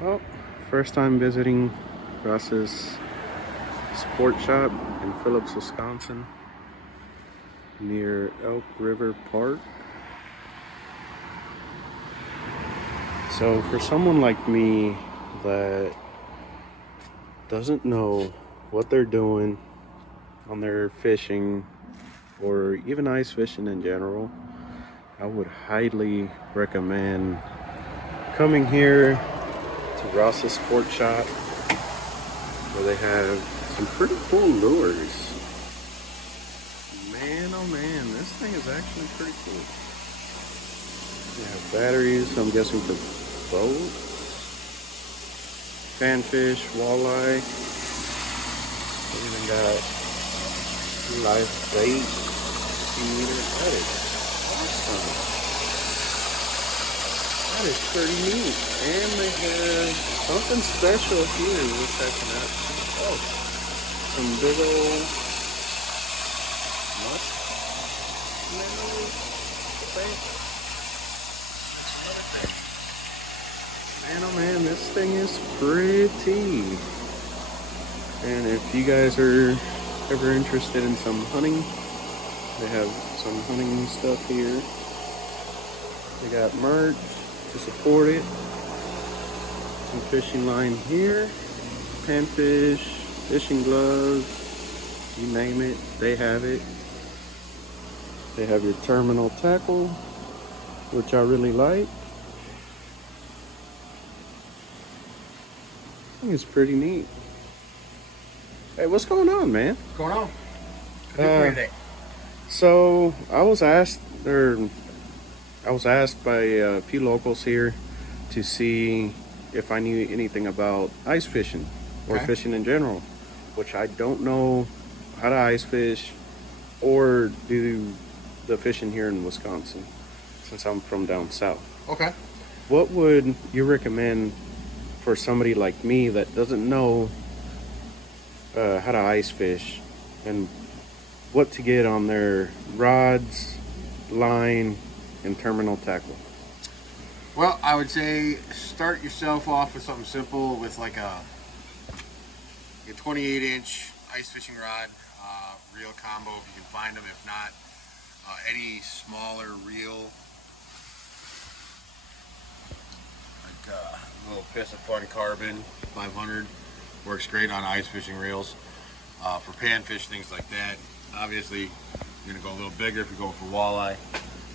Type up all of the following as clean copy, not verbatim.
Well, first time visiting Ross's Sport Shop in Phillips, Wisconsin, near Elk River Park. So for someone like me that doesn't know what they're doing on their fishing or even ice fishing in general, I would highly recommend coming here to Ross's Sport Shop, where they have some pretty cool lures. Man, oh man, this thing is actually pretty cool. They have batteries, I'm guessing for boats, panfish, walleye. They even got live bait, meter. That is awesome. That is pretty neat. And they have something special here. We're checking out. Oh, some big old marshmallows. Man, oh man, this thing is pretty. And if you guys are ever interested in some hunting, they have some hunting stuff here. They got merch to support it. Some fishing line here. Panfish, fishing gloves, you name it, they have it. They have your terminal tackle, which I really like. I think it's pretty neat. Hey, what's going on, man? What's going on? Today? So I was asked by a few locals here to see if I knew anything about ice fishing or Okay. fishing in general, which I don't know how to ice fish or do the fishing here in Wisconsin, since I'm from down south. Okay. What would you recommend for somebody like me that doesn't know how to ice fish and what to get on their rods, line, and terminal tackle? Well, I would say start yourself off with something simple with like a 28-inch ice fishing rod, reel combo if you can find them. If not, any smaller reel, like a little Piscifun Carbon 500 works great on ice fishing reels. For panfish, things like that. Obviously, you're gonna go a little bigger if you're going for walleye.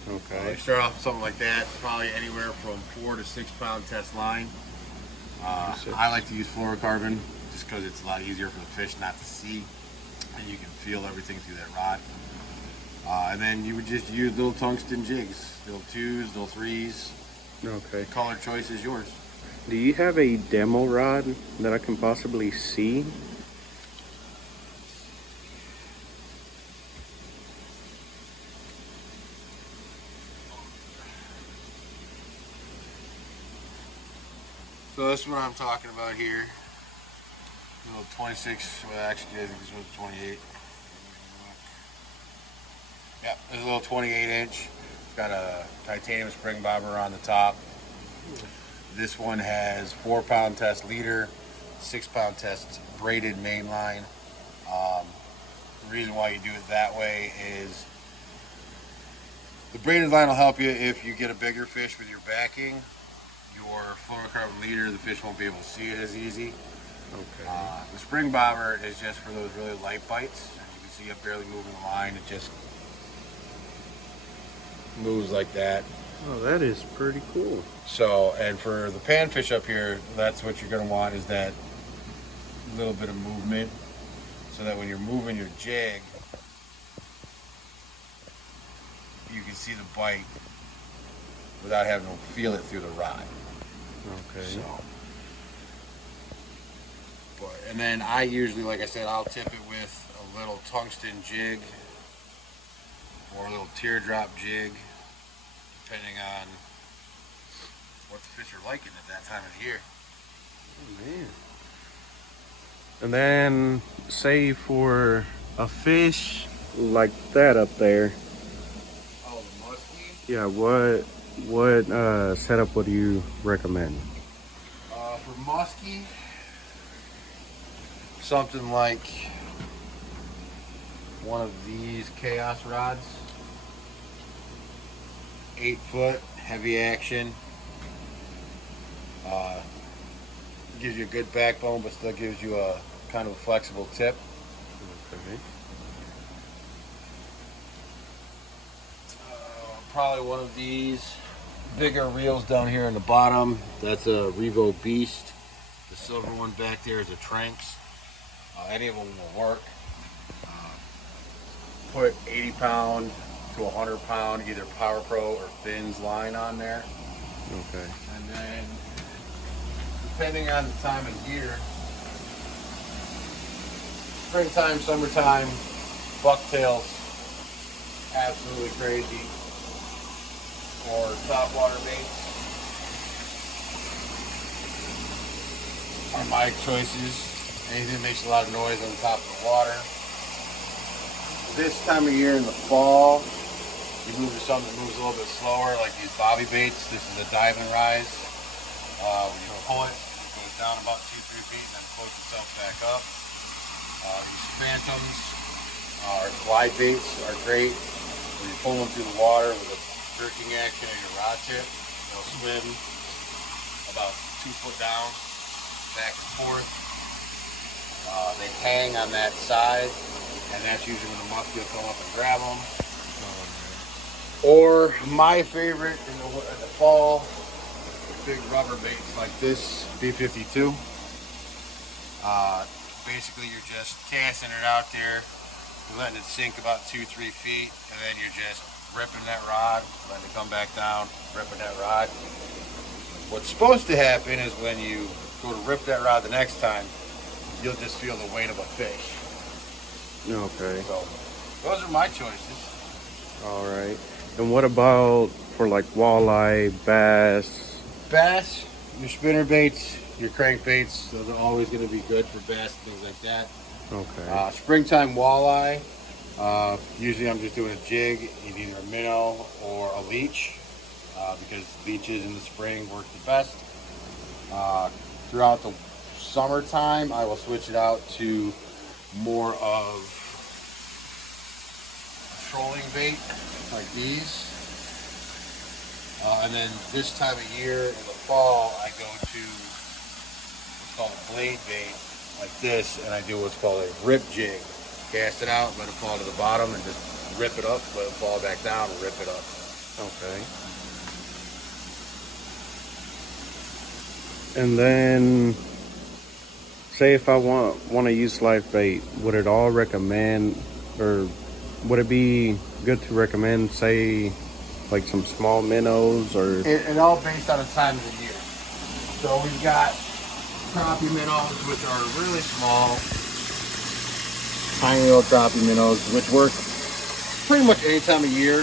Okay. Start off with something like that, probably anywhere from 4 to 6 pound test line. I like to use fluorocarbon just because it's a lot easier for the fish not to see, and you can feel everything through that rod. And then you would just use little tungsten jigs, little 2s, little 3s. Okay. Color choice is yours. Do you have a demo rod that I can possibly see? So this is what I'm talking about here. Little 26, well actually I think this one's 28. Yeah, this is a little 28-inch. It's got a titanium spring bobber on the top. This one has 4 pound test leader, 6 pound test braided main line. The reason why you do it that way is the braided line will help you if you get a bigger fish with your backing. Your fluorocarbon leader, the fish won't be able to see it as easy. Okay. The spring bobber is just for those really light bites. As you can see, I'm barely moving the line. It just moves like that. Oh, that is pretty cool. So, and for the panfish up here, that's what you're going to want is that little bit of movement, so that when you're moving your jig, you can see the bite without having to feel it through the rod. Okay. So, and then I usually, like I said, I'll tip it with a little tungsten jig or a little teardrop jig, depending on what the fish are liking at that time of the year. Oh, man. And then, say for a fish like that up there, Oh, the muskie? yeah, what setup would you recommend? For muskie, something like one of these Chaos rods. 8 foot, heavy action. Gives you a good backbone, but still gives you a kind of a flexible tip. Okay. Probably one of these bigger reels down here in the bottom. That's a Revo Beast. The silver one back there is a Tranks. Any of them will work. Put 80 pound to 100 pound either Power Pro or Fins line on there. Okay. And then depending on the time of year, springtime, summertime, bucktails, absolutely crazy. Or topwater baits are my choices. Anything that makes a lot of noise on top of the water. This time of year in the fall, you move to something that moves a little bit slower, like these bobby baits. This is a dive and rise. When you pull it, it goes down about 2-3 feet and then floats itself back up. These phantoms or glide baits are great. When you pull them through the water with a jerking action of your rod tip, they'll swim about 2 foot down, back and forth. They hang on that side, and that's usually when the muskie will come up and grab them. Or my favorite in the fall, big rubber baits like this B52. Basically, you're just casting it out there, you're letting it sink about 2-3 feet, and then you're just ripping that rod, letting it come back down, ripping that rod. What's supposed to happen is when you go to rip that rod the next time, you'll just feel the weight of a fish. Okay. So those are my choices. All right. And what about for like walleye, bass? Bass, your spinner baits, your crankbaits, those are always going to be good for bass and things like that. Okay. Springtime walleye, usually I'm just doing a jig in either a minnow or a leech, because leeches in the spring work the best. Throughout the summertime, I will switch it out to more of a trolling bait like these. And then this time of year in the fall, I go to what's called a blade bait like this, and I do what's called a rip jig. Cast it out, let it fall to the bottom, and just rip it up, let it fall back down, and rip it up. Okay. And then, say if I want to use live bait, would it all recommend, or would it be good to recommend, say, like some small minnows, or? It all based on the time of the year. So we've got crappie minnows, which are really small, tiny little crappie minnows, which work pretty much any time of year.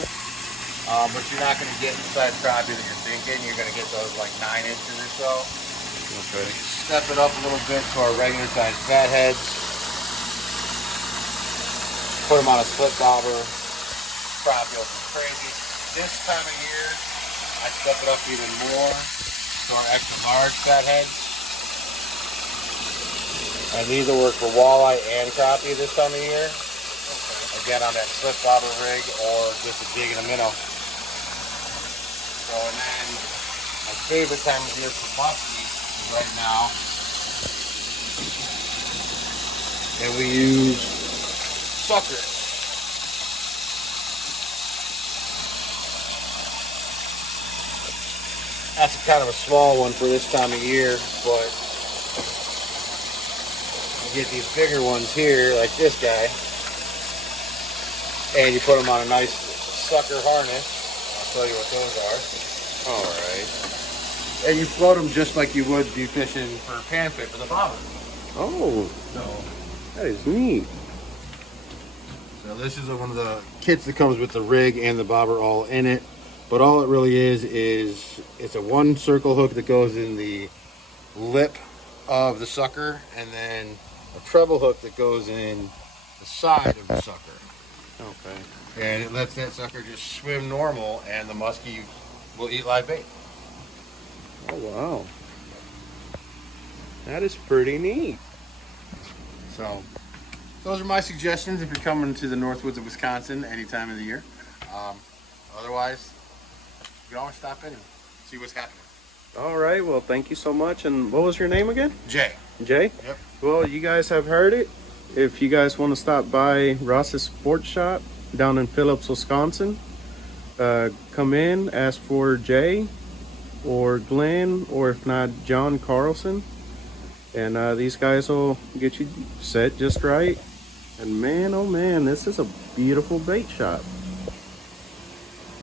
But you're not going to get the size crappie that you're thinking. You're going to get those like 9 inches or so. Okay. Step it up a little bit to our regular sized fatheads. Put them on a slip bobber. Crappie will be crazy. This time of year, I step it up even more to our extra large fatheads. And these will work for walleye and crappie this time of year. Okay. Again, on that slip bobber rig or just a jig and a minnow. So, and then my favorite time of year for muskie is right now. And we use suckers. That's kind of a small one for this time of year, but you get these bigger ones here, like this guy, and you put them on a nice sucker harness. I'll show you what those are. All right. And you float them just like you would be fishing for a panfish for the bobber. Oh, So that is neat. this is one of the kits that comes with the rig and the bobber all in it. But all it really is it's a one circle hook that goes in the lip of the sucker, and then a treble hook that goes in the side of the sucker. Okay. And it lets that sucker just swim normal, and the muskie will eat live bait. Oh wow. That is pretty neat. So those are my suggestions if you're coming to the Northwoods of Wisconsin any time of the year. Otherwise, you can always stop in and see what's happening. All right, well, thank you so much. And what was your name again? Jay. Jay? Yep. Well, you guys have heard it. If you guys want to stop by Ross's Sports Shop down in Phillips, Wisconsin, come in, ask for Jay or Glenn, or if not, John Carlson. And these guys will get you set just right. And man, oh man, this is a beautiful bait shop.